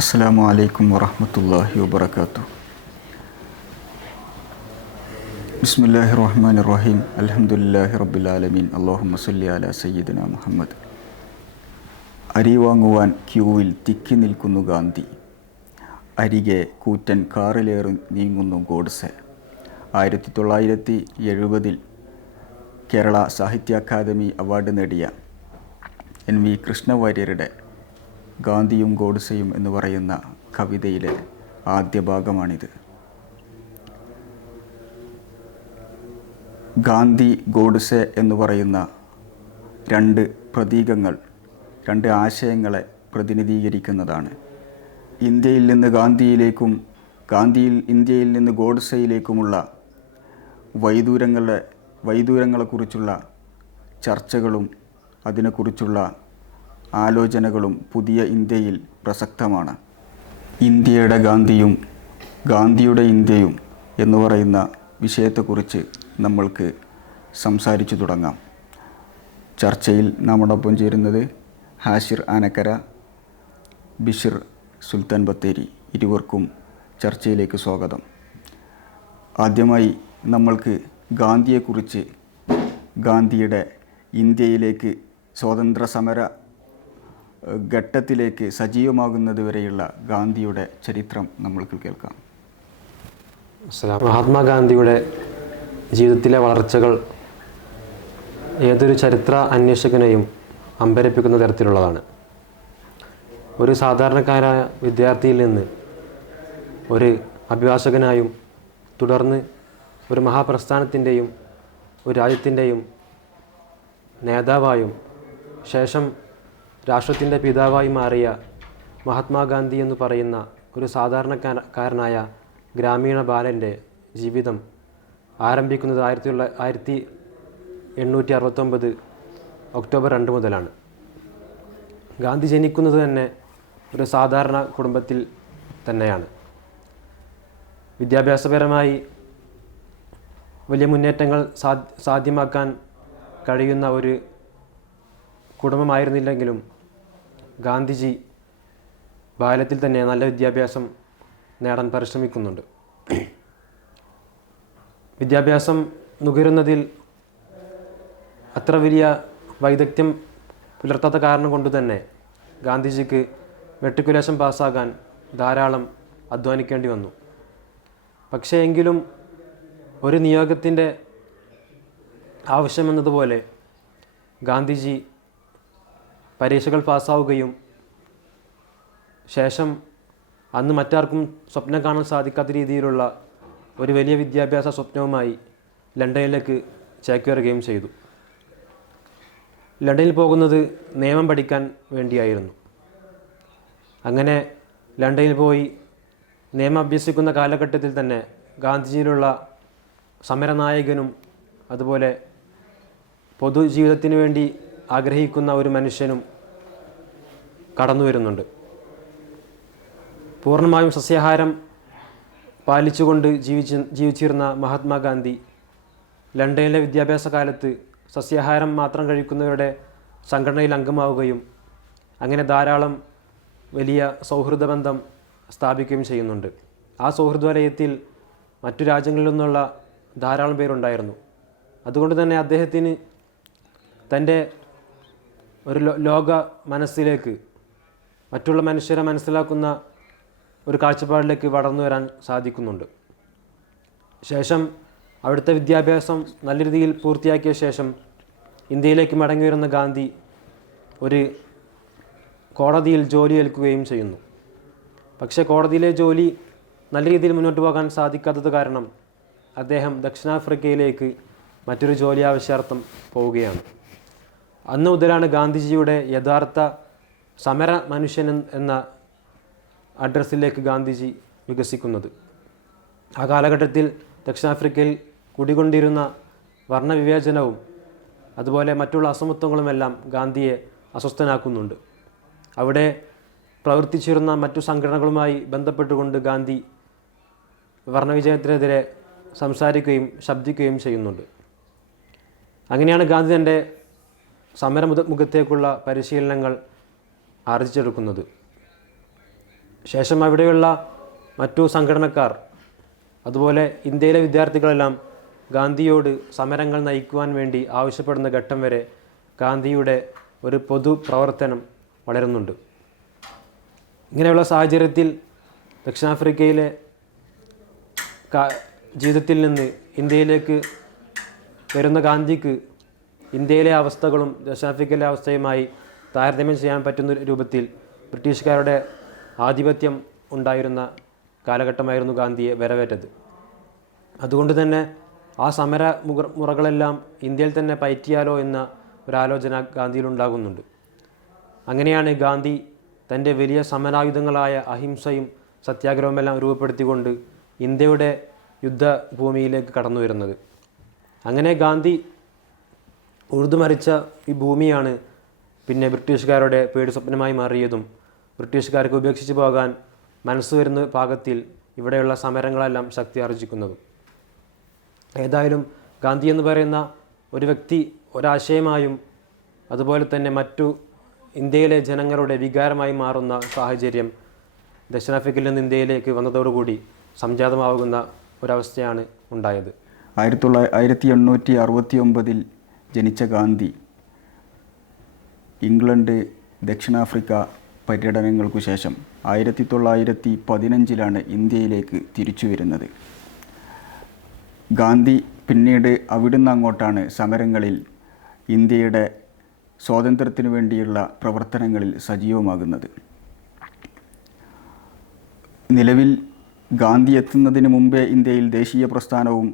അസ്സലാമു അലൈക്കും വറഹ്മത്തുള്ളാഹി വബറകാതുഹു. ബിസ്മില്ലാഹിർ റഹ്മാനിർ റഹീം. അൽഹംദുലില്ലാഹി റബ്ബിൽ ആലമീൻ. അല്ലാഹുമ്മ സ്വല്ലി അലാ സയ്യിദിനാ മുഹമ്മദ്. അരി വാങ്ങുവാൻ ക്യൂവിൽ തിക്കി നിൽക്കുന്നു ഗാന്ധി. അരികെ കൂറ്റൻ കാറിലേറി നീങ്ങുന്നു ഗോഡ്സെ. 1970 കേരള സാഹിത്യ അക്കാദമി അവാർഡ് നേടിയ NV കൃഷ്ണവാര്യരുടെ ഗാന്ധിയും ഗോഡ്സെയും എന്ന് പറയുന്ന കവിതയിലെ ആദ്യ ഭാഗമാണിത്. ഗാന്ധി ഗോഡ്സെ എന്ന് പറയുന്ന രണ്ട് പ്രതീകങ്ങൾ, രണ്ട് ആശയങ്ങളെ പ്രതിനിധീകരിക്കുന്നതാണ്. ഇന്ത്യയിൽ നിന്ന് ഗാന്ധിയിലേക്കും ഇന്ത്യയിൽ നിന്ന് ഗോഡ്സെയിലേക്കുമുള്ള വൈദൂരങ്ങളെക്കുറിച്ചുള്ള ചർച്ചകളും അതിനെക്കുറിച്ചുള്ള ആലോചനകളും പുതിയ ഇന്ത്യയിൽ പ്രസക്തമാണ്. ഇന്ത്യയുടെ ഗാന്ധിയും ഗാന്ധിയുടെ ഇന്ത്യയും എന്ന് പറയുന്ന വിഷയത്തെക്കുറിച്ച് നമ്മൾക്ക് സംസാരിച്ചു തുടങ്ങാം. ചർച്ചയിൽ നമ്മോടൊപ്പം ചേരുന്നത് ഹാഷിർ ആനക്കര, ബിഷിർ സുൽത്താൻ ബത്തേരി. ഇരുവർക്കും ചർച്ചയിലേക്ക് സ്വാഗതം. ആദ്യമായി നമ്മൾക്ക് ഗാന്ധിയെക്കുറിച്ച്, ഗാന്ധിയുടെ ഇന്ത്യയിലേക്ക് സ്വാതന്ത്ര്യ സമര ഘട്ടത്തിലേക്ക് സജീവമാകുന്നത് വരെയുള്ള ഗാന്ധിയുടെ ചരിത്രം നമ്മൾക്ക് കേൾക്കാം. മഹാത്മാഗാന്ധിയുടെ ജീവിതത്തിലെ വളർച്ചകൾ ഏതൊരു ചരിത്ര അന്വേഷകനെയും അമ്പരപ്പിക്കുന്ന തരത്തിലുള്ളതാണ്. ഒരു സാധാരണക്കാരായ വിദ്യാർത്ഥിയിൽ നിന്ന് ഒരു അഭിഭാഷകനായും തുടർന്ന് ഒരു മഹാപ്രസ്ഥാനത്തിൻ്റെയും ഒരു രാജ്യത്തിൻ്റെയും നേതാവായും ശേഷം രാഷ്ട്രത്തിൻ്റെ പിതാവായി മാറിയ മഹാത്മാഗാന്ധി എന്ന് പറയുന്ന ഒരു സാധാരണക്കാരനായ ഗ്രാമീണ ബാലൻ്റെ ജീവിതം ആരംഭിക്കുന്നത് 1869 ഒക്ടോബർ 2 മുതലാണ്. ഗാന്ധി ജനിക്കുന്നത് തന്നെ ഒരു സാധാരണ കുടുംബത്തിൽ തന്നെയാണ്. വിദ്യാഭ്യാസപരമായി വലിയ മുന്നേറ്റങ്ങൾ സാധ്യമാക്കാൻ കഴിയുന്ന ഒരു കുടുംബമായിരുന്നില്ലെങ്കിലും ഗാന്ധിജി ബാല്യത്തിൽ തന്നെ നല്ല വിദ്യാഭ്യാസം നേടാൻ പരിശ്രമിക്കുന്നുണ്ട്. വിദ്യാഭ്യാസം നുകരുന്നതിൽ അത്ര വലിയ വൈദഗ്ധ്യം പുലർത്താത്ത കാരണം കൊണ്ട് തന്നെ ഗാന്ധിജിക്ക് മെട്രിക്കുലേഷൻ പാസ്സാകാൻ ധാരാളം അധ്വാനിക്കേണ്ടി വന്നു. പക്ഷേ എങ്കിലും ഒരു നിയോഗത്തിൻ്റെ ആവശ്യമെന്നതുപോലെ ഗാന്ധിജി പരീക്ഷകൾ പാസ്സാവുകയും ശേഷം അന്ന് മറ്റാർക്കും സ്വപ്നം കാണാൻ സാധിക്കാത്ത രീതിയിലുള്ള ഒരു വലിയ വിദ്യാഭ്യാസ സ്വപ്നവുമായി ലണ്ടനിലേക്ക് ചേക്കേറുകയും ചെയ്തു. ലണ്ടനിൽ പോകുന്നത് നിയമം പഠിക്കാൻ വേണ്ടിയായിരുന്നു. അങ്ങനെ ലണ്ടനിൽ പോയി നിയമം അഭ്യസിക്കുന്ന കാലഘട്ടത്തിൽ തന്നെ ഗാന്ധിജിയിലുള്ള സമരനായകനും അതുപോലെ പൊതുജീവിതത്തിന് വേണ്ടി ആഗ്രഹിക്കുന്ന ഒരു മനുഷ്യനും കടന്നു വരുന്നുണ്ട്. പൂർണ്ണമായും സസ്യാഹാരം പാലിച്ചുകൊണ്ട് ജീവിച്ചിരുന്ന മഹാത്മാഗാന്ധി ലണ്ടനിലെ വിദ്യാഭ്യാസ കാലത്ത് സസ്യാഹാരം മാത്രം കഴിക്കുന്നവരുടെ സംഘടനയിൽ അംഗമാവുകയും അങ്ങനെ ധാരാളം വലിയ സൗഹൃദ ബന്ധം സ്ഥാപിക്കുകയും ചെയ്യുന്നുണ്ട്. ആ സൗഹൃദ വലയത്തിൽ മറ്റു രാജ്യങ്ങളിൽ നിന്നുള്ള ധാരാളം പേരുണ്ടായിരുന്നു. അതുകൊണ്ട് തന്നെ അദ്ദേഹത്തിന് തൻ്റെ ഒരു ലോക മനസ്സിലേക്ക്, മറ്റുള്ള മനുഷ്യരെ മനസ്സിലാക്കുന്ന ഒരു കാഴ്ചപ്പാടിലേക്ക് വളർന്നു വരാൻ സാധിക്കുന്നുണ്ട്. ശേഷം അവിടുത്തെ വിദ്യാഭ്യാസം നല്ല രീതിയിൽ പൂർത്തിയാക്കിയ ശേഷം ഇന്ത്യയിലേക്ക് മടങ്ങി വരുന്ന ഗാന്ധി ഒരു കോടതിയിൽ ജോലി ഏൽക്കുകയും ചെയ്യുന്നു. പക്ഷേ കോടതിയിലെ ജോലി നല്ല രീതിയിൽ മുന്നോട്ട് പോകാൻ സാധിക്കാത്തത് കാരണം അദ്ദേഹം ദക്ഷിണാഫ്രിക്കയിലേക്ക് മറ്റൊരു ജോലി ആവശ്യാർത്ഥം പോവുകയാണ്. അന്ന് മുതലാണ് ഗാന്ധിജിയുടെ യഥാർത്ഥ സമര മനുഷ്യൻ എന്ന അഡ്രസ്സിലേക്ക് ഗാന്ധിജി വികസിക്കുന്നത്. ആ കാലഘട്ടത്തിൽ ദക്ഷിണാഫ്രിക്കയിൽ കുടികൊണ്ടിരുന്ന വർണ്ണവിവേചനവും അതുപോലെ മറ്റുള്ള അസമത്വങ്ങളുമെല്ലാം ഗാന്ധിയെ അസ്വസ്ഥനാക്കുന്നുണ്ട്. അവിടെ പ്രവർത്തിച്ചിരുന്ന മറ്റു സംഘടനകളുമായി ബന്ധപ്പെട്ടുകൊണ്ട് ഗാന്ധി വർണ്ണവിവേചനത്തിനെതിരെ സംസാരിക്കുകയും ശബ്ദിക്കുകയും ചെയ്യുന്നുണ്ട്. അങ്ങനെയാണ് ഗാന്ധി തൻ്റെ സമരമുഖത്തേക്കുള്ള പരിശീലനങ്ങൾ ആർജിച്ചെടുക്കുന്നത്. ശേഷം അവിടെയുള്ള മറ്റു സംഘടനക്കാർ അതുപോലെ ഇന്ത്യയിലെ വിദ്യാർത്ഥികളെല്ലാം ഗാന്ധിയോട് സമരങ്ങൾ നയിക്കുവാൻ വേണ്ടി ആവശ്യപ്പെടുന്ന ഘട്ടം വരെ ഗാന്ധിയുടെ ഒരു പൊതു പ്രവർത്തനം വളരുന്നുണ്ട്. ഇങ്ങനെയുള്ള സാഹചര്യത്തിൽ ദക്ഷിണാഫ്രിക്കയിലെ ജീവിതത്തിൽ നിന്ന് ഇന്ത്യയിലേക്ക് വരുന്ന ഗാന്ധിക്ക് ഇന്ത്യയിലെ അവസ്ഥകളും ദക്ഷിണാഫ്രിക്കയിലെ അവസ്ഥയുമായി താരതമ്യം ചെയ്യാൻ പറ്റുന്ന രൂപത്തിൽ ബ്രിട്ടീഷുകാരുടെ ആധിപത്യം ഉണ്ടായിരുന്ന കാലഘട്ടമായിരുന്നു ഗാന്ധിയെ വരവേറ്റത്. അതുകൊണ്ട് തന്നെ ആ സമര മുറകളെല്ലാം ഇന്ത്യയിൽ തന്നെ പയറ്റിയാലോ എന്ന ഒരാലോചന ഗാന്ധിയിലുണ്ടാകുന്നുണ്ട്. അങ്ങനെയാണ് ഗാന്ധി തൻ്റെ വലിയ സമരായുധങ്ങളായ അഹിംസയും സത്യാഗ്രഹവുമെല്ലാം രൂപപ്പെടുത്തിക്കൊണ്ട് ഇന്ത്യയുടെ യുദ്ധഭൂമിയിലേക്ക് കടന്നു വരുന്നത്. അങ്ങനെ ഗാന്ധി ഉഴുതുമറിച്ച ഈ ഭൂമിയാണ് പിന്നെ ബ്രിട്ടീഷുകാരുടെ പേടി സ്വപ്നമായി മാറിയതും ബ്രിട്ടീഷുകാർക്ക് ഉപേക്ഷിച്ച് പോകാൻ മനസ്സ് വരുന്ന പാകത്തിൽ ഇവിടെയുള്ള സമരങ്ങളെല്ലാം ശക്തി ആർജിക്കുന്നതും. ഏതായാലും ഗാന്ധി എന്ന് പറയുന്ന ഒരു വ്യക്തി ഒരാശയമായും അതുപോലെ തന്നെ മറ്റു ഇന്ത്യയിലെ ജനങ്ങളുടെ വികാരമായി മാറുന്ന സാഹചര്യം ദക്ഷിണാഫ്രിക്കയിൽ നിന്ന് ഇന്ത്യയിലേക്ക് വന്നതോടുകൂടി സംജാതമാകുന്ന ഒരവസ്ഥയാണ് ഉണ്ടായത്. 1869 ജനിച്ച ഗാന്ധി ഇംഗ്ലണ്ട്, ദക്ഷിണാഫ്രിക്ക പര്യടനങ്ങൾക്കു ശേഷം 1915 ഇന്ത്യയിലേക്ക് തിരിച്ചു വരുന്നത്. ഗാന്ധി പിന്നീട് അവിടുന്ന് അങ്ങോട്ടാണ് സമരങ്ങളിൽ ഇന്ത്യയുടെ സ്വാതന്ത്ര്യത്തിനു വേണ്ടിയുള്ള പ്രവർത്തനങ്ങളിൽ സജീവമാകുന്നത്. നിലവിൽ ഗാന്ധി എത്തുന്നതിന് മുമ്പേ ഇന്ത്യയിൽ ദേശീയ പ്രസ്ഥാനവും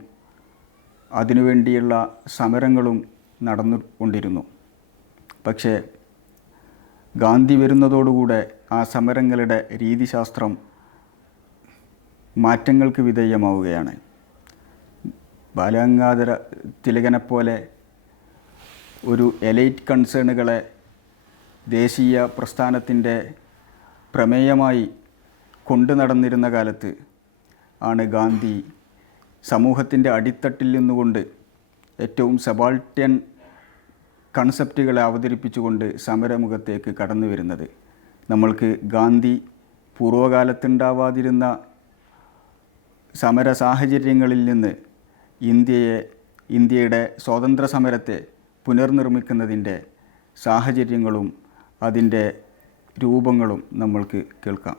അതിനുവേണ്ടിയുള്ള സമരങ്ങളും നടന്നുകൊണ്ടിരുന്നു. പക്ഷേ ഗാന്ധി വരുന്നതോടുകൂടെ ആ സമരങ്ങളുടെ രീതിശാസ്ത്രം മാറ്റങ്ങൾക്ക് വിധേയമാവുകയാണ്. ബാലഗംഗാധര തിലകനെപ്പോലെ ഒരു എലൈറ്റ് കൺസേണുകളെ ദേശീയ പ്രസ്ഥാനത്തിൻ്റെ പ്രമേയമായി കൊണ്ടു നടന്നിരുന്ന കാലത്ത് ആണ് ഗാന്ധി സമൂഹത്തിൻ്റെ അടിത്തട്ടിൽ നിന്നുകൊണ്ട് ഏറ്റവും സബാൾട്ടൻ കൺസെപ്റ്റുകളെ അവതരിപ്പിച്ചുകൊണ്ട് സമരമുഖത്തേക്ക് കടന്നു വരുന്നത്. നമ്മൾക്ക് ഗാന്ധി പൂർവ്വകാലത്തുണ്ടാവാതിരുന്ന സമര സാഹചര്യങ്ങളിൽ നിന്ന് ഇന്ത്യയുടെ സ്വാതന്ത്ര്യ സമരത്തെ പുനർനിർമ്മിക്കുന്നതിൻ്റെ സാഹചര്യങ്ങളും അതിൻ്റെ രൂപങ്ങളും നമ്മൾക്ക് കേൾക്കാം.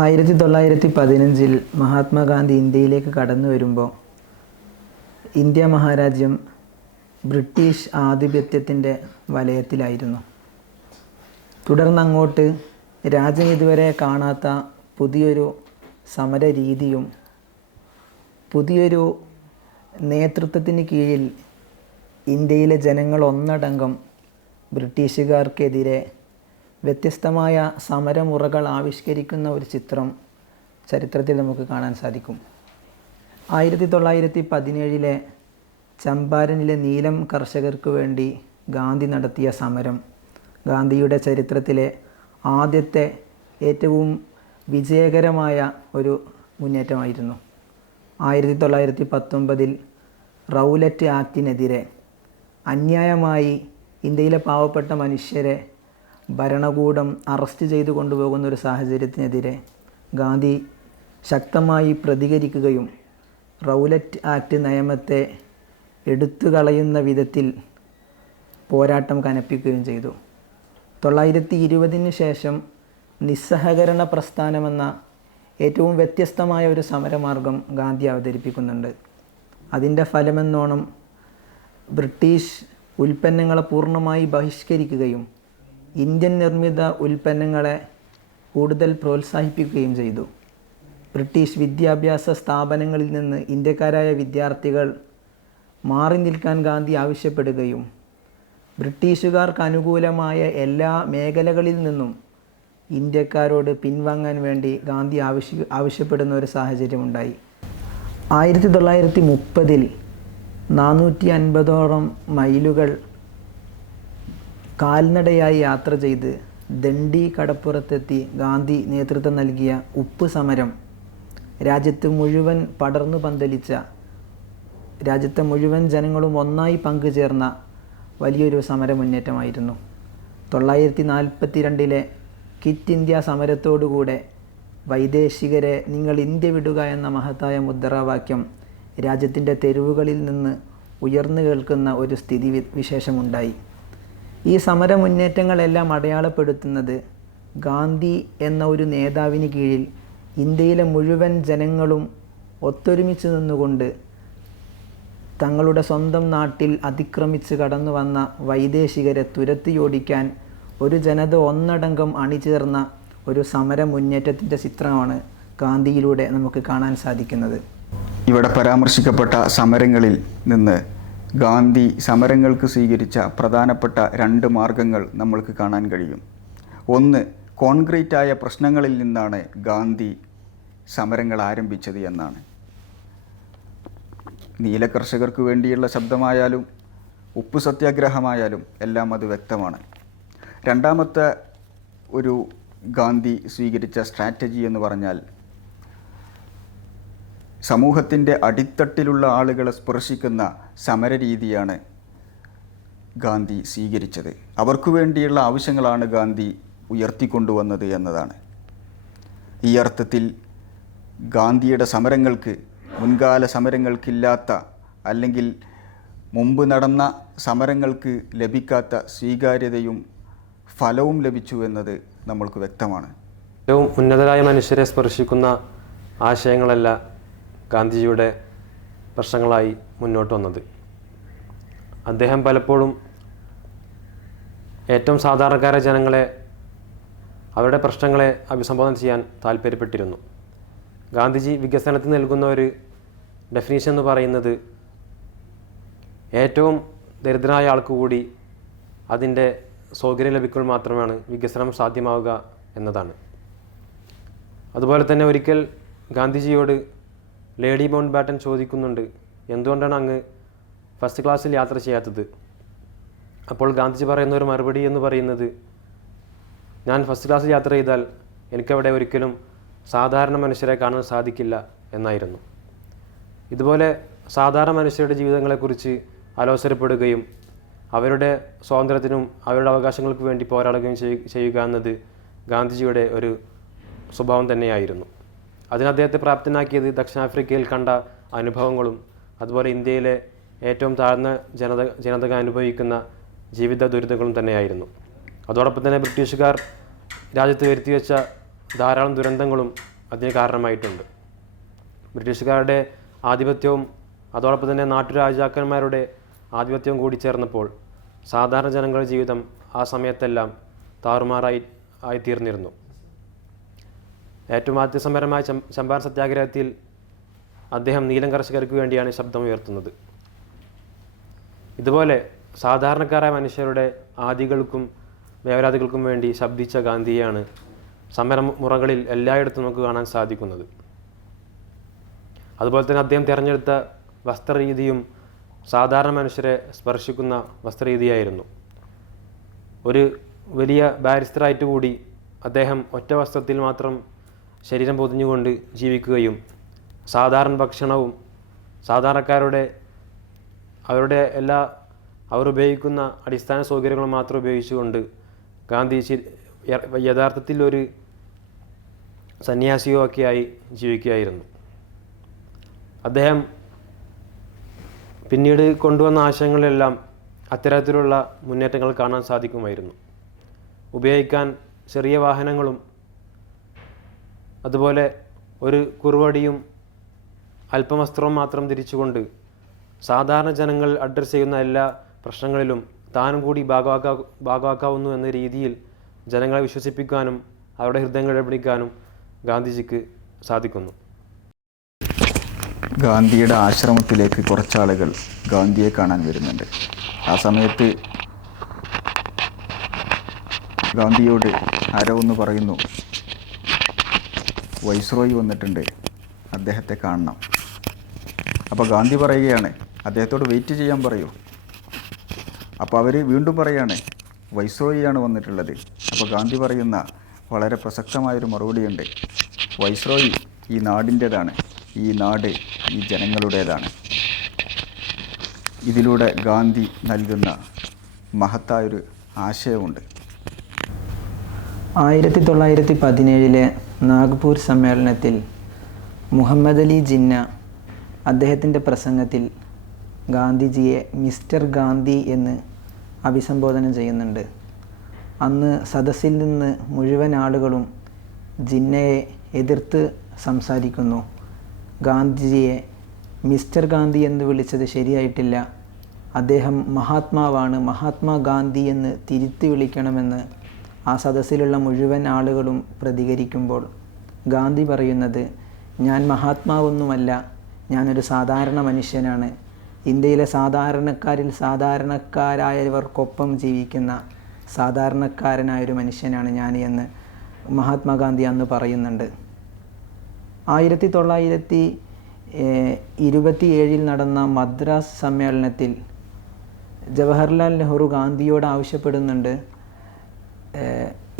1915 മഹാത്മാഗാന്ധി ഇന്ത്യയിലേക്ക് കടന്നു വരുമ്പോൾ ഇന്ത്യ മഹാരാജ്യം ബ്രിട്ടീഷ് ആധിപത്യത്തിൻ്റെ വലയത്തിലായിരുന്നു. തുടർന്നങ്ങോട്ട് രാജ്യം ഇതുവരെ കാണാത്ത പുതിയൊരു സമര രീതിയും പുതിയൊരു നേതൃത്വത്തിന് കീഴിൽ ഇന്ത്യയിലെ ജനങ്ങൾ ഒന്നടങ്കം ബ്രിട്ടീഷുകാർക്കെതിരെ വ്യത്യസ്തമായ സമരമുറകൾ ആവിഷ്കരിക്കുന്ന ഒരു ചിത്രം ചരിത്രത്തിൽ നമുക്ക് കാണാൻ സാധിക്കും. 1917 ചമ്പാരനിലെ നീലം കർഷകർക്ക് വേണ്ടി ഗാന്ധി നടത്തിയ സമരം ഗാന്ധിയുടെ ചരിത്രത്തിലെ ആദ്യത്തെ ഏറ്റവും വിജയകരമായ ഒരു മുന്നേറ്റമായിരുന്നു. 1919 റൗലറ്റ് ആക്റ്റിനെതിരെ അന്യായമായി ഇന്ത്യയിലെ പാവപ്പെട്ട മനുഷ്യരെ ഭരണകൂടം അറസ്റ്റ് ചെയ്തു കൊണ്ടുപോകുന്ന ഒരു സാഹചര്യത്തിനെതിരെ ഗാന്ധി ശക്തമായി പ്രതികരിക്കുകയും റൗലറ്റ് ആക്ട് നിയമത്തെ എടുത്തു കളയുന്ന വിധത്തിൽ പോരാട്ടം കനപ്പിക്കുകയും ചെയ്തു. 1920 ശേഷം നിസ്സഹകരണ പ്രസ്ഥാനമെന്ന ഏറ്റവും വ്യത്യസ്തമായ ഒരു സമരമാർഗം ഗാന്ധി അവതരിപ്പിക്കുന്നുണ്ട്. അതിൻ്റെ ഫലമെന്നോണം ബ്രിട്ടീഷ് ഉൽപ്പന്നങ്ങളെ പൂർണ്ണമായി ബഹിഷ്കരിക്കുകയും ഇന്ത്യൻ നിർമ്മിത ഉൽപ്പന്നങ്ങളെ കൂടുതൽ പ്രോത്സാഹിപ്പിക്കുകയും ചെയ്തു. ബ്രിട്ടീഷ് വിദ്യാഭ്യാസ സ്ഥാപനങ്ങളിൽ നിന്ന് ഇന്ത്യക്കാരായ വിദ്യാർത്ഥികൾ മാറി നിൽക്കാൻ ഗാന്ധി ആവശ്യപ്പെടുകയും ബ്രിട്ടീഷുകാർക്ക് അനുകൂലമായ എല്ലാ മേഖലകളിൽ നിന്നും ഇന്ത്യക്കാരോട് പിൻവാങ്ങാൻ വേണ്ടി ഗാന്ധി ആവശ്യപ്പെടുന്ന ഒരു സാഹചര്യമുണ്ടായി. 1930 450ഓളം മൈലുകൾ കാൽനടയായി യാത്ര ചെയ്ത് ദണ്ഡി കടപ്പുറത്തെത്തി ഗാന്ധി നേതൃത്വം നൽകിയ ഉപ്പ് സമരം രാജ്യത്ത് മുഴുവൻ പടർന്നു പന്തലിച്ച, രാജ്യത്തെ മുഴുവൻ ജനങ്ങളും ഒന്നായി പങ്കുചേർന്ന വലിയൊരു സമരമുന്നേറ്റമായിരുന്നു. 1942 ക്വിറ്റ് ഇന്ത്യ സമരത്തോടുകൂടെ വൈദേശികരെ നിങ്ങൾ ഇന്ത്യ വിടുക എന്ന മഹത്തായ മുദ്രാവാക്യം രാജ്യത്തിൻ്റെ തെരുവുകളിൽ നിന്ന് ഉയർന്നു കേൾക്കുന്ന ഒരു സ്ഥിതി വിശേഷമുണ്ടായി. ഈ സമര മുന്നേറ്റങ്ങളെല്ലാം അടയാളപ്പെടുത്തുന്നത് ഗാന്ധി എന്ന ഒരു നേതാവിന് കീഴിൽ ഇന്ത്യയിലെ മുഴുവൻ ജനങ്ങളും ഒത്തൊരുമിച്ച് നിന്നുകൊണ്ട് തങ്ങളുടെ സ്വന്തം നാട്ടിൽ അതിക്രമിച്ച് കടന്നു വന്ന വൈദേശികരെ തുരത്തിയോടിക്കാൻ ഒരു ജനത ഒന്നടങ്കം അണിചേർന്ന ഒരു സമര മുന്നേറ്റത്തിൻ്റെ ചിത്രമാണ് ഗാന്ധിയിലൂടെ നമുക്ക് കാണാൻ സാധിക്കുന്നത്. ഇവിടെ പരാമർശിക്കപ്പെട്ട സമരങ്ങളിൽ നിന്ന് ഗാന്ധി സമരങ്ങൾക്ക് സ്വീകരിച്ച പ്രധാനപ്പെട്ട 2 മാർഗങ്ങൾ നമ്മൾക്ക് കാണാൻ കഴിയും. ഒന്ന്, കോൺക്രീറ്റായ പ്രശ്നങ്ങളിൽ നിന്നാണ് ഗാന്ധി സമരങ്ങൾ ആരംഭിച്ചത് എന്നാണ്. നീലകർഷകർക്ക് വേണ്ടിയുള്ള ശബ്ദമായാലും ഉപ്പു സത്യാഗ്രഹമായാലും എല്ലാം അത് വ്യക്തമാണ്. രണ്ടാമത്തെ ഒരു ഗാന്ധി സ്വീകരിച്ച സ്ട്രാറ്റജി എന്ന് പറഞ്ഞാൽ സമൂഹത്തിൻ്റെ അടിത്തട്ടിലുള്ള ആളുകളെ സ്പർശിക്കുന്ന സമരരീതിയാണ് ഗാന്ധി സ്വീകരിച്ചത്. അവർക്കു വേണ്ടിയുള്ള ആവശ്യങ്ങളാണ് ഗാന്ധി ഉയർത്തിക്കൊണ്ടുവന്നത് എന്നതാണ്. ഈ അർത്ഥത്തിൽ ഗാന്ധിയുടെ സമരങ്ങൾക്ക് മുൻകാല സമരങ്ങൾക്കില്ലാത്ത, അല്ലെങ്കിൽ മുമ്പ് നടന്ന സമരങ്ങൾക്ക് ലഭിക്കാത്ത സ്വീകാര്യതയും ഫലവും ലഭിച്ചു എന്നത് നമ്മൾക്ക് വ്യക്തമാണ്. ഏറ്റവും ഉന്നതരായ മനുഷ്യരെ സ്പർശിക്കുന്ന ആശയങ്ങളല്ല ഗാന്ധിജിയുടെ പ്രശ്നങ്ങളായി മുന്നോട്ട് വന്നത്. അദ്ദേഹം പലപ്പോഴും ഏറ്റവും സാധാരണക്കാരായ ജനങ്ങളെ, അവരുടെ പ്രശ്നങ്ങളെ അഭിസംബോധന ചെയ്യാൻ താല്പര്യപ്പെട്ടിരുന്നു. ഗാന്ധിജി വികസനത്തിന് നൽകുന്ന ഒരു ഡെഫിനീഷൻ എന്ന് പറയുന്നത് ഏറ്റവും ദരിദ്രനായ ആൾക്ക് കൂടി അതിൻ്റെ സൗകര്യം ലഭിക്കുമ്പോൾ മാത്രമാണ് വികസനം സാധ്യമാവുക എന്നതാണ്. അതുപോലെ തന്നെ ഒരിക്കൽ ഗാന്ധിജിയോട് ലേഡി മൗണ്ട് ബാറ്റൻ ചോദിക്കുന്നുണ്ട്, എന്തുകൊണ്ടാണ് അങ്ങ് ഫസ്റ്റ് ക്ലാസ്സിൽ യാത്ര ചെയ്യാത്തത്? അപ്പോൾ ഗാന്ധിജി പറയുന്ന ഒരു മറുപടി എന്ന് പറയുന്നത്, ഞാൻ ഫസ്റ്റ് ക്ലാസ്സിൽ യാത്ര ചെയ്താൽ എനിക്കവിടെ ഒരിക്കലും സാധാരണ മനുഷ്യരെ കാണാൻ സാധിക്കില്ല എന്നായിരുന്നു. ഇതുപോലെ സാധാരണ മനുഷ്യരുടെ ജീവിതങ്ങളെക്കുറിച്ച് ആലോചനപ്പെടുകയും അവരുടെ സ്വാതന്ത്ര്യത്തിനും അവരുടെ അവകാശങ്ങൾക്ക് വേണ്ടി പോരാടുകയും ചെയ്യുക എന്നത് ഗാന്ധിജിയുടെ ഒരു സ്വഭാവം തന്നെയായിരുന്നു. അതിന് അദ്ദേഹത്തെ പ്രാപ്തനാക്കിയത് ദക്ഷിണാഫ്രിക്കയിൽ കണ്ട അനുഭവങ്ങളും അതുപോലെ ഇന്ത്യയിലെ ഏറ്റവും താഴ്ന്ന ജനതകൾ അനുഭവിക്കുന്ന ജീവിത ദുരിതങ്ങളും തന്നെയായിരുന്നു. അതോടൊപ്പം തന്നെ ബ്രിട്ടീഷുകാർ രാജ്യത്ത് വരുത്തിവെച്ച ധാരാളം ദുരന്തങ്ങളും അതിന് കാരണമായിട്ടുണ്ട്. ബ്രിട്ടീഷുകാരുടെ ആധിപത്യവും അതോടൊപ്പം തന്നെ നാട്ടുരാജാക്കന്മാരുടെ ആധിപത്യവും കൂടി ചേർന്നപ്പോൾ സാധാരണ ജനങ്ങളുടെ ജീവിതം ആ സമയത്തെല്ലാം താറുമാറായി തീർന്നിരുന്നു. ഏറ്റവും ആദ്യ സമരമായ ചമ്പാരൻ സത്യാഗ്രഹത്തിൽ അദ്ദേഹം നീലം കർഷകർക്ക് വേണ്ടിയാണ് ശബ്ദമുയർത്തുന്നത്. ഇതുപോലെ സാധാരണക്കാരായ മനുഷ്യരുടെ ആദികൾക്കും വേവലാതികൾക്കും വേണ്ടി ശബ്ദിച്ച ഗാന്ധിയെയാണ് സമരമുറകളിൽ എല്ലായിടത്തും നമുക്ക് കാണാൻ സാധിക്കുന്നത്. അതുപോലെ തന്നെ അദ്ദേഹം തിരഞ്ഞെടുത്ത വസ്ത്രരീതിയും സാധാരണ മനുഷ്യരെ സ്പർശിക്കുന്ന വസ്ത്രരീതിയായിരുന്നു. ഒരു വലിയ ബാരിസ്റ്ററായിട്ട് കൂടി അദ്ദേഹം ഒറ്റ വസ്ത്രത്തിൽ മാത്രം ശരീരം പൊതിഞ്ഞുകൊണ്ട് ജീവിക്കുകയും സാധാരണ ഭക്ഷണവും സാധാരണക്കാരുടെ അവർ ഉപയോഗിക്കുന്ന അടിസ്ഥാന സൗകര്യങ്ങളും മാത്രം ഉപയോഗിച്ചുകൊണ്ട് ഗാന്ധി യഥാർത്ഥത്തിൽ ഒരു സന്യാസിയോ ഒക്കെയായി ജീവിക്കുകയായിരുന്നു. അദ്ദേഹം പിന്നീട് കൊണ്ടുവന്ന ആശയങ്ങളിലെല്ലാം അത്തരത്തിലുള്ള മുന്നേറ്റങ്ങൾ കാണാൻ സാധിക്കുമായിരുന്നു. ഉപയോഗിക്കാൻ ചെറിയ വാഹനങ്ങളും അതുപോലെ ഒരു കുറുവടിയും അല്പവസ്ത്രവും മാത്രം ധരിച്ചുകൊണ്ട് സാധാരണ ജനങ്ങൾ അഡ്രസ്സ് ചെയ്യുന്ന എല്ലാ പ്രശ്നങ്ങളിലും താനും കൂടി ഭാഗമാക്കാവുന്നു എന്ന രീതിയിൽ ജനങ്ങളെ വിശ്വസിപ്പിക്കാനും അവരുടെ ഹൃദയങ്ങൾ ഇടപിടിക്കാനും ഗാന്ധിജിക്ക് സാധിക്കുന്നു. ഗാന്ധിയുടെ ആശ്രമത്തിലേക്ക് കുറച്ചാളുകൾ ഗാന്ധിയെ കാണാൻ വരുന്നുണ്ട്. ആ സമയത്ത് ഗാന്ധിയോട് ആരോ ഒന്ന് പറയുന്നു, വൈസ്രോയി വന്നിട്ടുണ്ട്, അദ്ദേഹത്തെ കാണണം. അപ്പോൾ ഗാന്ധി പറയുകയാണ്, അദ്ദേഹത്തോട് വെയിറ്റ് ചെയ്യാൻ പറയൂ. അപ്പോൾ അവർ വീണ്ടും പറയാണ്, വൈസ്രോയിയാണ് വന്നിട്ടുള്ളത്. അപ്പോൾ ഗാന്ധി പറയുന്ന വളരെ പ്രസക്തമായൊരു മറുപടിയുണ്ട്, വൈസ്രോയി ഈ നാടിൻ്റേതാണ്, ഈ നാട് ഈ ജനങ്ങളുടേതാണ്. ഇതിലൂടെ ഗാന്ധി നൽകുന്ന മഹത്തായൊരു ആശയമുണ്ട്. 1917 നാഗ്പൂർ സമ്മേളനത്തിൽ മുഹമ്മദ് അലി ജിന്ന അദ്ദേഹത്തിൻ്റെ പ്രസംഗത്തിൽ ഗാന്ധിജിയെ മിസ്റ്റർ ഗാന്ധി എന്ന് അഭിസംബോധന ചെയ്യുന്നുണ്ട്. അന്ന് സദസ്സിൽ നിന്ന് മുഴുവൻ ആളുകളും ജിന്നയെ എതിർത്ത് സംസാരിക്കുന്നു. ഗാന്ധിജിയെ മിസ്റ്റർ ഗാന്ധി എന്ന് വിളിച്ചത് ശരിയായിട്ടില്ല, അദ്ദേഹം മഹാത്മാവാണ്, മഹാത്മാഗാന്ധി എന്ന് തിരുത്തി വിളിക്കണമെന്ന് ആ സദസ്സിലുള്ള മുഴുവൻ ആളുകളും പ്രതികരിക്കുമ്പോൾ ഗാന്ധി പറയുന്നത്, ഞാൻ മഹാത്മാവൊന്നുമല്ല, ഞാനൊരു സാധാരണ മനുഷ്യനാണ്, ഇന്ത്യയിലെ സാധാരണക്കാരിൽ സാധാരണക്കാരായവർക്കൊപ്പം ജീവിക്കുന്ന സാധാരണക്കാരനായൊരു മനുഷ്യനാണ് ഞാൻ എന്ന് മഹാത്മാഗാന്ധി അന്ന് പറയുന്നുണ്ട്. 1927 നടന്ന മദ്രാസ് സമ്മേളനത്തിൽ ജവഹർലാൽ നെഹ്റു ഗാന്ധിയോട് ആവശ്യപ്പെടുന്നുണ്ട്,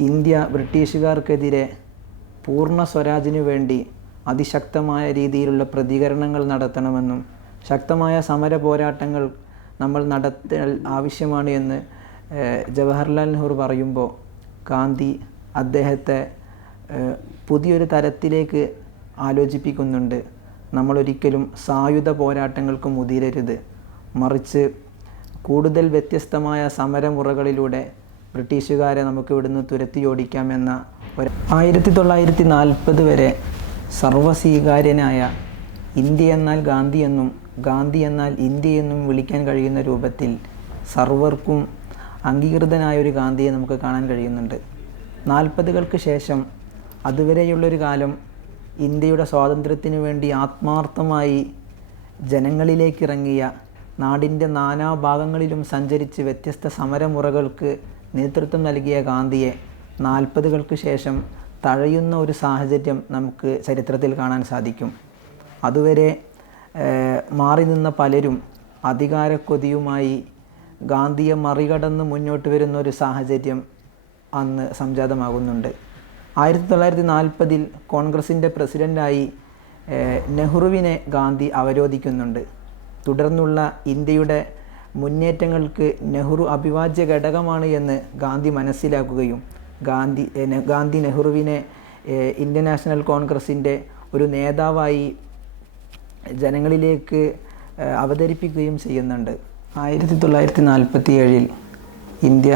ഇന്ത്യ ബ്രിട്ടീഷുകാർക്കെതിരെ പൂർണ്ണ സ്വരാജിനു വേണ്ടി അതിശക്തമായ രീതിയിലുള്ള പ്രതികരണങ്ങൾ നടത്തണമെന്നും ശക്തമായ സമര പോരാട്ടങ്ങൾ നമ്മൾ നടത്തൽ ആവശ്യമാണ് എന്ന് ജവഹർലാൽ നെഹ്റു പറയുമ്പോൾ ഗാന്ധി അദ്ദേഹത്തെ പുതിയൊരു തരത്തിലേക്ക് ആലോചിപ്പിക്കുന്നുണ്ട്. നമ്മളൊരിക്കലും സായുധ പോരാട്ടങ്ങൾക്ക് മുതിരരുത്, മറിച്ച് കൂടുതൽ വ്യത്യസ്തമായ സമരമുറകളിലൂടെ ബ്രിട്ടീഷുകാരെ നമുക്ക് ഇവിടുന്ന് തുരത്തിയോടിക്കാമെന്ന 1940 വരെ സർവ്വസ്വീകാര്യനായ ഇന്ത്യ എന്നാൽ ഗാന്ധി എന്നും ഗാന്ധി എന്നാൽ ഇന്ത്യ എന്നും വിളിക്കാൻ കഴിയുന്ന രൂപത്തിൽ സർവർക്കും അംഗീകൃതനായൊരു ഗാന്ധിയെ നമുക്ക് കാണാൻ കഴിയുന്നുണ്ട്. 40കൾക്ക് ശേഷം അതുവരെയുള്ളൊരു കാലം ഇന്ത്യയുടെ സ്വാതന്ത്ര്യത്തിനു വേണ്ടി ആത്മാർത്ഥമായി ജനങ്ങളിലേക്കിറങ്ങിയ, നാടിൻ്റെ നാനാഭാഗങ്ങളിലും സഞ്ചരിച്ച് വ്യത്യസ്ത സമരമുറകൾക്ക് നേതൃത്വം നൽകിയ ഗാന്ധിയെ 40കൾക്ക് ശേഷം തഴയുന്ന ഒരു സാഹചര്യം നമുക്ക് ചരിത്രത്തിൽ കാണാൻ സാധിക്കും. അതുവരെ മാറി നിന്ന പലരും അധികാരക്കൊതിയുമായി ഗാന്ധിയെ മറികടന്ന് മുന്നോട്ട് വരുന്ന ഒരു സാഹചര്യം അന്ന് സംജാതമാകുന്നുണ്ട്. 1940 കോൺഗ്രസിൻ്റെ പ്രസിഡൻ്റായി നെഹ്റുവിനെ ഗാന്ധി അവരോധിക്കുന്നുണ്ട്. തുടർന്നുള്ള ഇന്ത്യയുടെ മുന്നേറ്റങ്ങൾക്ക് നെഹ്റു അവിഭാജ്യ ഘടകമാണ് എന്ന് ഗാന്ധി മനസ്സിലാക്കുകയും ഗാന്ധി നെഹ്റുവിനെ ഇന്ത്യൻ നാഷണൽ കോൺഗ്രസിൻ്റെ ഒരു നേതാവായി ജനങ്ങളിലേക്ക് അവതരിപ്പിക്കുകയും ചെയ്യുന്നുണ്ട്. 1947 ഇന്ത്യ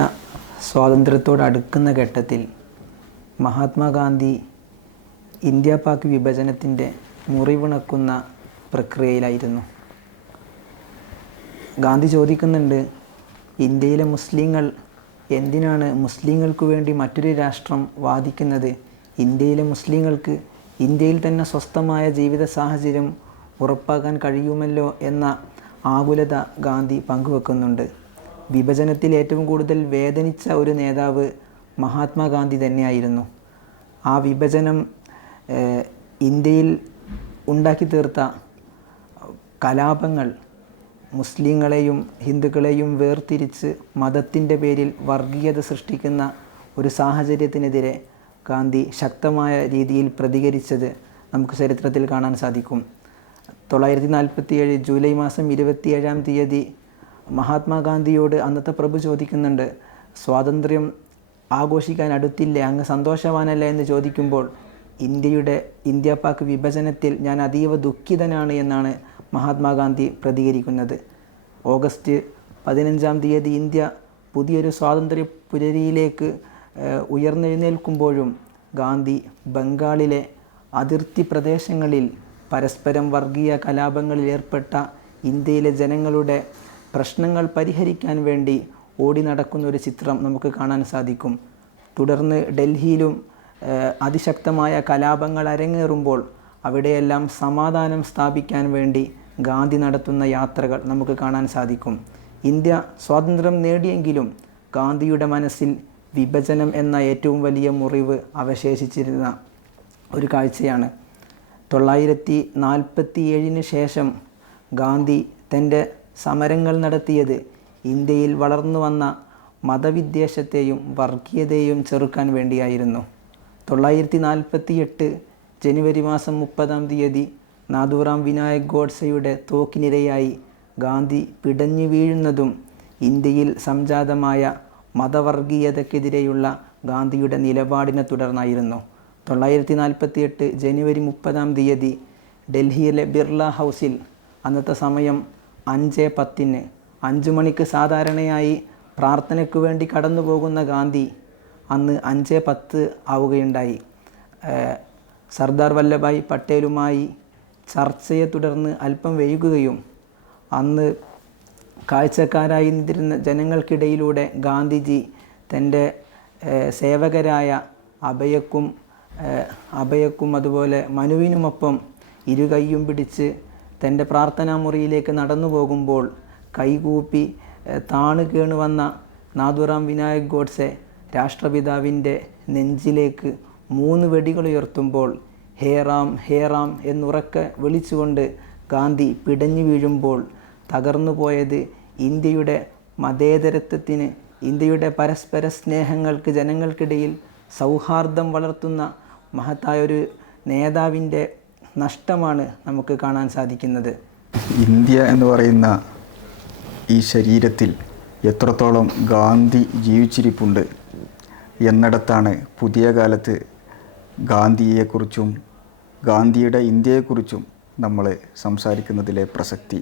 സ്വാതന്ത്ര്യത്തോടടുക്കുന്ന ഘട്ടത്തിൽ മഹാത്മാഗാന്ധി ഇന്ത്യ പാക് വിഭജനത്തിൻ്റെ മുറിവിണക്കുന്ന പ്രക്രിയയിലായിരുന്നു. ഗാന്ധി ചോദിക്കുന്നുണ്ട്, ഇന്ത്യയിലെ മുസ്ലിങ്ങൾ എന്തിനാണ് മുസ്ലിങ്ങൾക്ക് വേണ്ടി മറ്റൊരു രാഷ്ട്രം വാദിക്കുന്നത്? ഇന്ത്യയിലെ മുസ്ലിങ്ങൾക്ക് ഇന്ത്യയിൽ തന്നെ സ്വസ്ഥമായ ജീവിത സാഹചര്യം ഉറപ്പാക്കാൻ കഴിയുമല്ലോ എന്ന ആകുലത ഗാന്ധി പങ്കുവെക്കുന്നുണ്ട്. വിഭജനത്തിൽ ഏറ്റവും കൂടുതൽ വേദനിച്ച ഒരു നേതാവ് മഹാത്മാഗാന്ധി തന്നെയായിരുന്നു. ആ വിഭജനം ഇന്ത്യയിൽ ഉണ്ടാക്കി തീർത്ത കലാപങ്ങൾ മുസ്ലിങ്ങളെയും ഹിന്ദുക്കളെയും വേർതിരിച്ച് മതത്തിൻ്റെ പേരിൽ വർഗീയത സൃഷ്ടിക്കുന്ന ഒരു സാഹചര്യത്തിനെതിരെ ഗാന്ധി ശക്തമായ രീതിയിൽ പ്രതികരിച്ചത് നമുക്ക് ചരിത്രത്തിൽ കാണാൻ സാധിക്കും. 1947 ജൂലൈ മാസം 27 മഹാത്മാഗാന്ധിയോട് അന്നത്തെ പ്രഭു ചോദിക്കുന്നുണ്ട്, സ്വാതന്ത്ര്യം ആഘോഷിക്കാൻ അടുത്തില്ലേ, അങ്ങ് സന്തോഷവാനല്ല എന്ന് ചോദിക്കുമ്പോൾ ഇന്ത്യ പാക് വിഭജനത്തിൽ ഞാൻ അതീവ ദുഃഖിതനാണ് എന്നാണ് മഹാത്മാഗാന്ധി പ്രതികരിക്കുന്നത്. ഓഗസ്റ്റ് 15 ഇന്ത്യ പുതിയൊരു സ്വാതന്ത്ര്യ പുലരിയിലേക്ക് ഉയർന്നെഴുന്നേൽക്കുമ്പോഴും ഗാന്ധി ബംഗാളിലെ അതിർത്തി പ്രദേശങ്ങളിൽ പരസ്പരം വർഗീയ കലാപങ്ങളിൽ ഏർപ്പെട്ട ഇന്ത്യയിലെ ജനങ്ങളുടെ പ്രശ്നങ്ങൾ പരിഹരിക്കാൻ വേണ്ടി ഓടി നടക്കുന്ന ഒരു ചിത്രം നമുക്ക് കാണാൻ സാധിക്കും. തുടർന്ന് ഡൽഹിയിലും അതിശക്തമായ കലാപങ്ങൾ അരങ്ങേറുമ്പോൾ അവിടെയെല്ലാം സമാധാനം സ്ഥാപിക്കാൻ വേണ്ടി ഗാന്ധി നടത്തുന്ന യാത്രകൾ നമുക്ക് കാണാൻ സാധിക്കും. ഇന്ത്യ സ്വാതന്ത്ര്യം നേടിയെങ്കിലും ഗാന്ധിയുടെ മനസ്സിൽ വിഭജനം എന്ന ഏറ്റവും വലിയ മുറിവ് അവശേഷിച്ചിരുന്ന ഒരു കാഴ്ചയാണ്. 1947 ശേഷം ഗാന്ധി തൻ്റെ സമരങ്ങൾ നടത്തിയത് ഇന്ത്യയിൽ വളർന്നു വന്ന മതവിദ്വേഷത്തെയും വർഗീയതയെയും ചെറുക്കാൻ വേണ്ടിയായിരുന്നു. 1948 ജനുവരി മാസം 30 നാഥുറാം വിനായക് ഗോഡ്സെയുടെ തോക്കിനിരയായി ഗാന്ധി പിടഞ്ഞു വീഴുന്നതും ഇന്ത്യയിൽ സംജാതമായ മതവർഗീയതയ്ക്കെതിരെയുള്ള ഗാന്ധിയുടെ നിലപാടിനെ തുടർന്നായിരുന്നു. 1948 ജനുവരി 30 ഡൽഹിയിലെ ബിർള ഹൗസിൽ അന്നത്തെ സമയം 5:10 5 മണിക്ക് സാധാരണയായി പ്രാർത്ഥനയ്ക്ക് വേണ്ടി കടന്നു പോകുന്ന ഗാന്ധി അന്ന് 5:10 ആവുകയുണ്ടായി. സർദാർ വല്ലഭായ് പട്ടേലുമായി ചർച്ചയെ തുടർന്ന് അല്പം വൈകുകയും അന്ന് കാഴ്ചക്കാരായി നിന്നിരുന്ന ജനങ്ങൾക്കിടയിലൂടെ ഗാന്ധിജി തൻ്റെ സേവകരായ അഭയക്കും അതുപോലെ മനുവിനുമൊപ്പം ഇരുകൈയും പിടിച്ച് തൻ്റെ പ്രാർത്ഥനാ മുറിയിലേക്ക് നടന്നു പോകുമ്പോൾ കൈകൂപ്പി താണു കേണു വന്ന നാഥുറാം വിനായക് ഗോഡ്സെ രാഷ്ട്രപിതാവിൻ്റെ നെഞ്ചിലേക്ക് 3 വെടികൾ ഉയർത്തുമ്പോൾ ഹേ റാം എന്നുറക്കെ വിളിച്ചുകൊണ്ട് ഗാന്ധി പിടഞ്ഞു വീഴുമ്പോൾ തകർന്നു പോയത് ഇന്ത്യയുടെ മതേതരത്വത്തിന്, ഇന്ത്യയുടെ പരസ്പര സ്നേഹങ്ങൾക്ക്, ജനങ്ങൾക്കിടയിൽ സൗഹാർദ്ദം വളർത്തുന്ന മഹത്തായൊരു നേതാവിൻ്റെ നഷ്ടമാണ് നമുക്ക് കാണാൻ സാധിക്കുന്നത്. ഇന്ത്യ എന്ന് പറയുന്ന ഈ ശരീരത്തിൽ എത്രത്തോളം ഗാന്ധി ജീവിച്ചിരിപ്പുണ്ട് എന്നിടത്താണ് പുതിയ കാലത്ത് ഗാന്ധിയെക്കുറിച്ചും ഗാന്ധിയുടെ ഇന്ത്യയെക്കുറിച്ചും നമ്മൾ സംസാരിക്കുന്നതിലെ പ്രസക്തി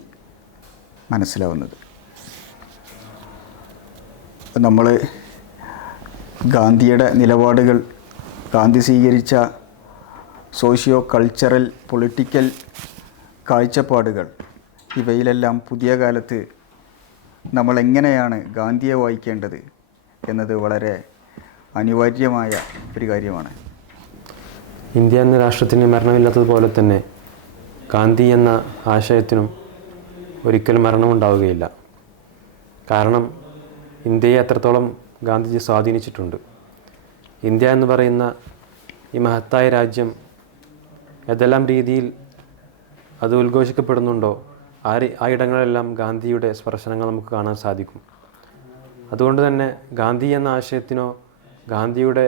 മനസ്സിലാവുന്നത്. നമ്മൾ ഗാന്ധിയുടെ നിലപാടുകൾ, ഗാന്ധി സ്വീകരിച്ച സോഷ്യോ കൾച്ചറൽ പൊളിറ്റിക്കൽ കാഴ്ചപ്പാടുകൾ, ഇവയിലെല്ലാം പുതിയ കാലത്ത് നമ്മൾ എങ്ങനെയാണ് ഗാന്ധിയെ വായിക്കേണ്ടത് എന്നത് വളരെ അനിവാര്യമായ ഒരു കാര്യമാണ്. ഇന്ത്യ എന്ന രാഷ്ട്രത്തിന് മരണമില്ലാത്തതുപോലെ തന്നെ ഗാന്ധി എന്ന ആശയത്തിനും ഒരിക്കലും മരണമുണ്ടാവുകയില്ല. കാരണം ഇന്ത്യയെ അത്രത്തോളം ഗാന്ധിജി സ്വാധീനിച്ചിട്ടുണ്ട്. ഇന്ത്യ എന്ന് പറയുന്ന ഈ മഹത്തായ രാജ്യം ഏതെല്ലാം രീതിയിൽ അത് ഉദ്ഘോഷിക്കപ്പെടുന്നുണ്ടോ ആ ഇടങ്ങളെല്ലാം ഗാന്ധിയുടെ സ്പർശനങ്ങൾ നമുക്ക് കാണാൻ സാധിക്കും. അതുകൊണ്ട് തന്നെ ഗാന്ധി എന്ന ആശയത്തിനോ ഗാന്ധിയുടെ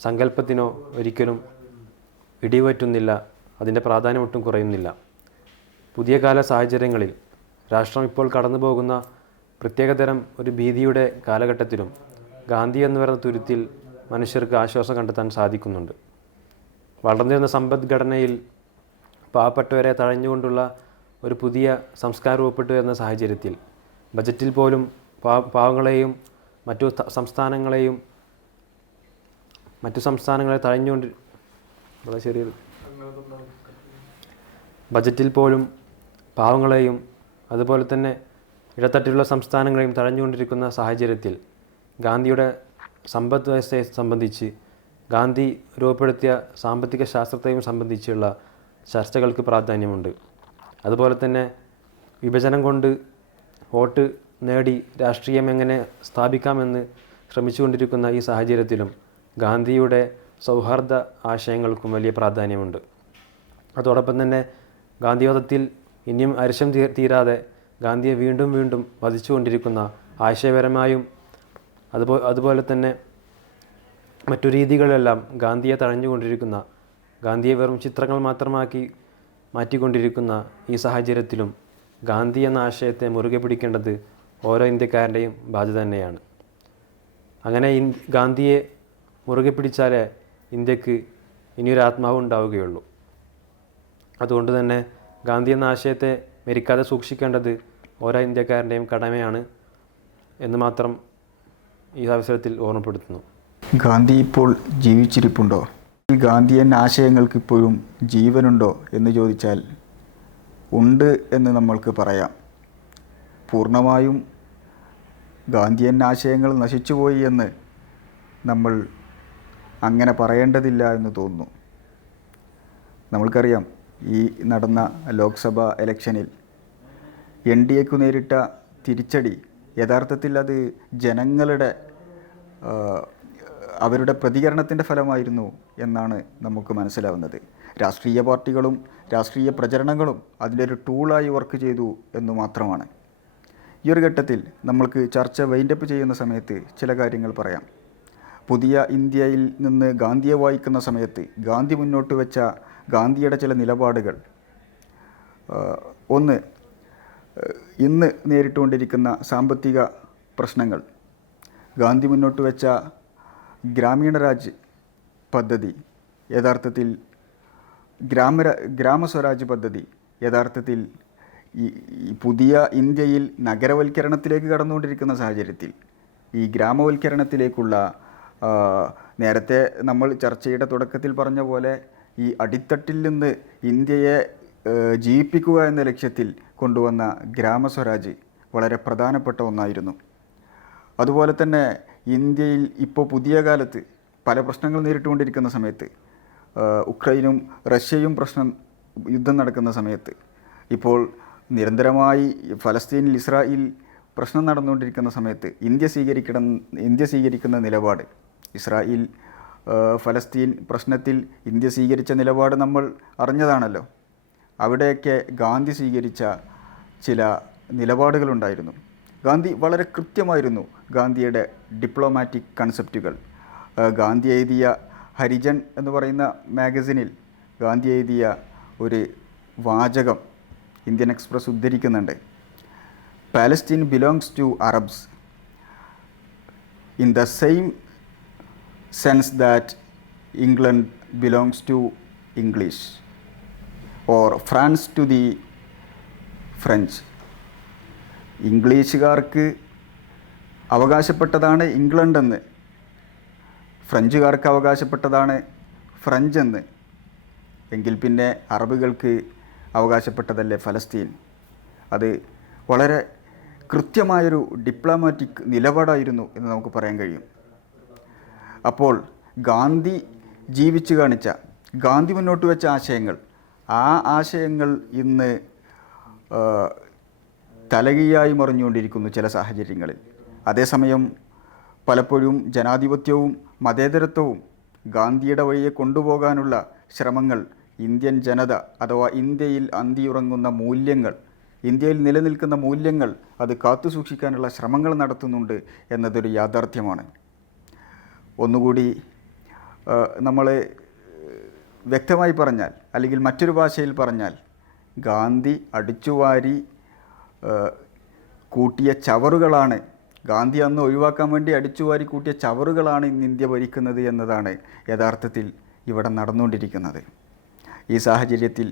സങ്കല്പത്തിനോ ഒരിക്കലും ഇടിവറ്റുന്നില്ല, അതിൻ്റെ പ്രാധാന്യം ഒട്ടും കുറയുന്നില്ല. പുതിയ കാല സാഹചര്യങ്ങളിൽ രാഷ്ട്രം ഇപ്പോൾ കടന്നു പോകുന്ന പ്രത്യേകതരം ഒരു ഭീതിയുടെ കാലഘട്ടത്തിലും ഗാന്ധി എന്ന് പറയുന്ന തുരുത്തിൽ മനുഷ്യർക്ക് ആശ്വാസം കണ്ടെത്താൻ സാധിക്കുന്നുണ്ട്. വളർന്നിരുന്ന സമ്പദ്ഘടനയിൽ പാവപ്പെട്ടവരെ തഴഞ്ഞുകൊണ്ടുള്ള ഒരു പുതിയ സംസ്കാരം രൂപപ്പെട്ടു വരുന്ന സാഹചര്യത്തിൽ ബജറ്റിൽ പോലും പാവങ്ങളെയും മറ്റു സംസ്ഥാനങ്ങളെ തഴഞ്ഞുകൊണ്ട് ബജറ്റിൽ പോലും പാവങ്ങളെയും അതുപോലെ തന്നെ ഇടത്തട്ടിലുള്ള സംസ്ഥാനങ്ങളെയും തഴഞ്ഞുകൊണ്ടിരിക്കുന്ന സാഹചര്യത്തിൽ ഗാന്ധിയുടെ സമ്പദ് വ്യവസ്ഥയെ സംബന്ധിച്ച്, ഗാന്ധി രൂപപ്പെടുത്തിയ സാമ്പത്തിക ശാസ്ത്രത്തെയും സംബന്ധിച്ചുള്ള ചർച്ചകൾക്ക് പ്രാധാന്യമുണ്ട്. അതുപോലെ തന്നെ വിഭജനം കൊണ്ട് വോട്ട് നേടി രാഷ്ട്രീയം എങ്ങനെ സ്ഥാപിക്കാമെന്ന് ശ്രമിച്ചുകൊണ്ടിരിക്കുന്ന ഈ സാഹചര്യത്തിലും ഗാന്ധിയുടെ സൗഹാർദ്ദ ആശയങ്ങൾക്കും വലിയ പ്രാധാന്യമുണ്ട്. അതോടൊപ്പം തന്നെ ഗാന്ധിവധത്തിൽ ഇനിയും അരിശം തീരാതെ ഗാന്ധിയെ വീണ്ടും വീണ്ടും വധിച്ചുകൊണ്ടിരിക്കുന്ന, ആശയപരമായും അതുപോലെ തന്നെ മറ്റു രീതികളിലെല്ലാം ഗാന്ധിയെ തഴഞ്ഞുകൊണ്ടിരിക്കുന്ന, ഗാന്ധിയെ വെറും ചിത്രങ്ങൾ മാത്രമാക്കി മാറ്റിക്കൊണ്ടിരിക്കുന്ന ഈ സാഹചര്യത്തിലും ഗാന്ധി എന്ന ആശയത്തെ മുറുകെ പിടിക്കേണ്ടത് ഓരോ ഇന്ത്യക്കാരൻ്റെയും ബാധ്യത തന്നെയാണ്. അങ്ങനെ ഗാന്ധിയെ മുറുകെ പിടിച്ചാലേ ഇന്ത്യക്ക് ഇനിയൊരു ആത്മാവ് ഉണ്ടാവുകയുള്ളൂ. അതുകൊണ്ട് തന്നെ ഗാന്ധി എന്ന ആശയത്തെ മരിക്കാതെ സൂക്ഷിക്കേണ്ടത് ഓരോ ഇന്ത്യക്കാരൻ്റെയും കടമയാണ് എന്ന് മാത്രം ഈ അവസരത്തിൽ ഓർമ്മപ്പെടുത്തുന്നു. ഗാന്ധി ഇപ്പോൾ ജീവിച്ചിരിപ്പുണ്ടോ? ഈ ഗാന്ധിയൻ ആശയങ്ങൾക്ക് ഇപ്പോഴും ജീവനുണ്ടോ എന്ന് ചോദിച്ചാൽ ഉണ്ട് എന്ന് നമ്മൾക്ക് പറയാം. പൂർണ്ണമായും ഗാന്ധിയൻ ആശയങ്ങൾ നശിച്ചുപോയി എന്ന് നമ്മൾ അങ്ങനെ പറയേണ്ടതില്ല എന്ന് തോന്നുന്നു. നമ്മൾക്കറിയാം, ഈ നടന്ന ലോക്സഭാ ഇലക്ഷനിൽ NDAക്ക് നേരിട്ട തിരിച്ചടി യഥാർത്ഥത്തിൽ അത് ജനങ്ങളുടെ അവരുടെ പ്രതികരണത്തിൻ്റെ ഫലമായിരുന്നു എന്നാണ് നമുക്ക് മനസ്സിലാവുന്നത്. രാഷ്ട്രീയ പാർട്ടികളും രാഷ്ട്രീയ പ്രചരണങ്ങളും അതിൻ്റെ ഒരു ടൂളായി വർക്ക് ചെയ്തു എന്ന് മാത്രമാണ്. ഈ ഒരു ഘട്ടത്തിൽ നമ്മൾക്ക് ചർച്ച വൈൻഡപ്പ് ചെയ്യുന്ന സമയത്ത് ചില കാര്യങ്ങൾ പറയാം. പുതിയ ഇന്ത്യയിൽ നിന്ന് ഗാന്ധിയെ വായിക്കുന്ന സമയത്ത് ഗാന്ധി മുന്നോട്ട് വെച്ച ഗാന്ധിയുടെ ചില നിലപാടുകൾ, ഒന്ന്, ഇന്ന് നേരിട്ടുകൊണ്ടിരിക്കുന്ന സാമ്പത്തിക പ്രശ്നങ്ങൾ, ഗാന്ധി മുന്നോട്ട് വെച്ച ഗ്രാമീണ രാജ് പദ്ധതി യഥാർത്ഥത്തിൽ ഗ്രാമസ്വരാജ് പദ്ധതി യഥാർത്ഥത്തിൽ ഈ പുതിയ ഇന്ത്യയിൽ നഗരവൽക്കരണത്തിലേക്ക് കടന്നുകൊണ്ടിരിക്കുന്ന സാഹചര്യത്തിൽ ഈ ഗ്രാമവൽക്കരണത്തിലേക്കുള്ള നേരത്തെ നമ്മൾ ചർച്ചയുടെ തുടക്കത്തിൽ പറഞ്ഞ പോലെ ഈ അടിത്തട്ടിൽ നിന്ന് ഇന്ത്യയെ ജയിപ്പിക്കുക എന്ന ലക്ഷ്യത്തിൽ കൊണ്ടുവന്ന ഗ്രാമസ്വരാജ് വളരെ പ്രധാനപ്പെട്ട ഒന്നായിരുന്നു. അതുപോലെ തന്നെ ഇന്ത്യയിൽ ഇപ്പോൾ പുതിയ കാലത്ത് പല പ്രശ്നങ്ങൾ നേരിട്ടുകൊണ്ടിരിക്കുന്ന സമയത്ത്, ഉക്രൈനും റഷ്യയും യുദ്ധം നടക്കുന്ന സമയത്ത്, ഇപ്പോൾ നിരന്തരമായി ഫലസ്തീനിൽ ഇസ്രായേൽ പ്രശ്നം നടന്നുകൊണ്ടിരിക്കുന്ന സമയത്ത് ഇന്ത്യ സ്വീകരിക്കുന്ന നിലപാട്, ഇസ്രായേൽ ഫലസ്തീൻ പ്രശ്നത്തിൽ ഇന്ത്യ സ്വീകരിച്ച നിലപാട് നമ്മൾ അറിഞ്ഞതാണല്ലോ. അവിടെയൊക്കെ ഗാന്ധി സ്വീകരിച്ച ചില നിലപാടുകളുണ്ടായിരുന്നു. ഗാന്ധി വളരെ കൃത്യമായിരുന്നു ഗാന്ധിയുടെ ഡിപ്ലോമാറ്റിക് കൺസെപ്റ്റുകൾ. ഗാന്ധി എഴുതിയ ഹരിജൻ എന്ന് പറയുന്ന മാഗസിനിൽ ഗാന്ധി എഴുതിയ ഒരു വാചകം ഇന്ത്യൻ എക്സ്പ്രസ് ഉദ്ധരിക്കുന്നുണ്ട്. Palestine belongs to Arabs in the same sense that England belongs to English or France to the French. ഇംഗ്ലീഷുകാർക്ക് അവകാശപ്പെട്ടതാണ് ഇംഗ്ലണ്ടെന്ന്, ഫ്രഞ്ചുകാർക്ക് അവകാശപ്പെട്ടതാണ് ഫ്രഞ്ച് എന്ന്, എങ്കിൽ പിന്നെ അറബുകൾക്ക് അവകാശപ്പെട്ടതല്ലേ ഫലസ്തീൻ. അത് വളരെ കൃത്യമായൊരു ഡിപ്ലോമാറ്റിക് നിലപാടായിരുന്നു എന്ന് നമുക്ക് പറയാൻ കഴിയും. അപ്പോൾ ഗാന്ധി ജീവിച്ചു കാണിച്ച, ഗാന്ധി മുന്നോട്ട് വെച്ച ആശയങ്ങൾ, ആ ആശയങ്ങൾ ഇന്ന് തലകീഴായി മറിഞ്ഞുകൊണ്ടിരിക്കുന്നു ചില സാഹചര്യങ്ങളിൽ. അതേസമയം പലപ്പോഴും ജനാധിപത്യവും മതേതരത്വവും ഗാന്ധിയുടെ വഴിയെ കൊണ്ടുപോകാനുള്ള ശ്രമങ്ങൾ ഇന്ത്യൻ ജനത അഥവാ ഇന്ത്യയിൽ അന്തിയുറങ്ങുന്ന മൂല്യങ്ങൾ, ഇന്ത്യയിൽ നിലനിൽക്കുന്ന മൂല്യങ്ങൾ അത് കാത്തുസൂക്ഷിക്കാനുള്ള ശ്രമങ്ങൾ നടത്തുന്നുണ്ട് എന്നതൊരു യാഥാർത്ഥ്യമാണ്. ഒന്നുകൂടി നമ്മൾ വ്യക്തമായി പറഞ്ഞാൽ, അല്ലെങ്കിൽ മറ്റൊരു ഭാഷയിൽ പറഞ്ഞാൽ, ഗാന്ധി അടിച്ചുവാരി കൂട്ടിയ ചവറുകളാണ്, ഗാന്ധി അന്ന് ഒഴിവാക്കാൻ വേണ്ടി അടിച്ചുവാരി കൂട്ടിയ ചവറുകളാണ് ഇന്ന് ഇന്ത്യ ഭരിക്കുന്നത് എന്നതാണ് യഥാർത്ഥത്തിൽ ഇവിടെ നടന്നുകൊണ്ടിരിക്കുന്നത്. ഈ സാഹചര്യത്തിൽ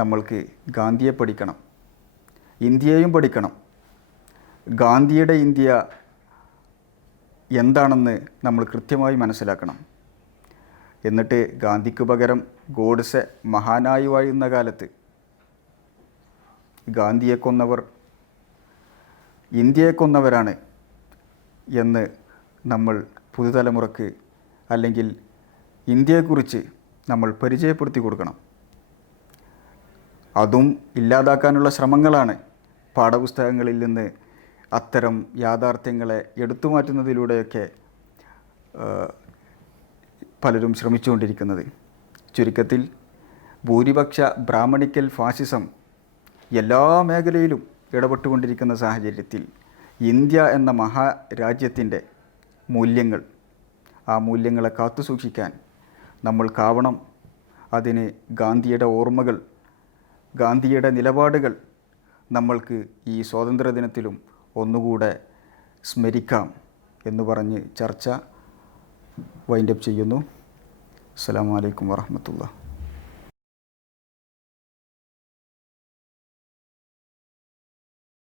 നമ്മൾക്ക് ഗാന്ധിയെ പഠിക്കണം, ഇന്ത്യയെയും പഠിക്കണം. ഗാന്ധിയുടെ ഇന്ത്യ എന്താണെന്ന് നമ്മൾ കൃത്യമായി മനസ്സിലാക്കണം. എന്നിട്ട് ഗാന്ധിക്ക് പകരം ഗോഡ്സെ മഹാനായി വാഴുന്ന കാലത്ത് ഗാന്ധിയെ കൊന്നവർ ഇന്ത്യയെ കൊന്നവരാണ് എന്ന് നമ്മൾ പുതുതലമുറക്ക്, അല്ലെങ്കിൽ ഇന്ത്യയെക്കുറിച്ച് നമ്മൾ പരിചയപ്പെടുത്തി കൊടുക്കണം. അതും ഇല്ലാതാക്കാനുള്ള ശ്രമങ്ങളാണ് പാഠപുസ്തകങ്ങളിൽ നിന്ന് അത്തരം യാഥാർത്ഥ്യങ്ങളെ എടുത്തുമാറ്റുന്നതിലൂടെയൊക്കെ പലരും ശ്രമിച്ചുകൊണ്ടിരിക്കുന്നത്. ചുരുക്കത്തിൽ ഭൂരിപക്ഷ ബ്രാഹ്മണിക്കൽ ഫാസിസം എല്ലാ മേഖലയിലും ഇടപെട്ടുകൊണ്ടിരിക്കുന്ന സാഹചര്യത്തിൽ ഇന്ത്യ എന്ന മഹാരാജ്യത്തിൻ്റെ മൂല്യങ്ങൾ, ആ മൂല്യങ്ങളെ കാത്തുസൂക്ഷിക്കാൻ നമ്മൾക്കാവണം. അതിന് ഗാന്ധിയുടെ ഓർമ്മകൾ, ഗാന്ധിയുടെ നിലപാടുകൾ നമ്മൾക്ക് ഈ സ്വാതന്ത്ര്യദിനത്തിലും ഒന്നുകൂടെ സ്മരിക്കാം എന്ന് പറഞ്ഞ് ചർച്ച വൈൻഡപ്പ് ചെയ്യുന്നു. അസ്സലാമു അലൈക്കും വറഹ്മത്തുള്ളാഹി.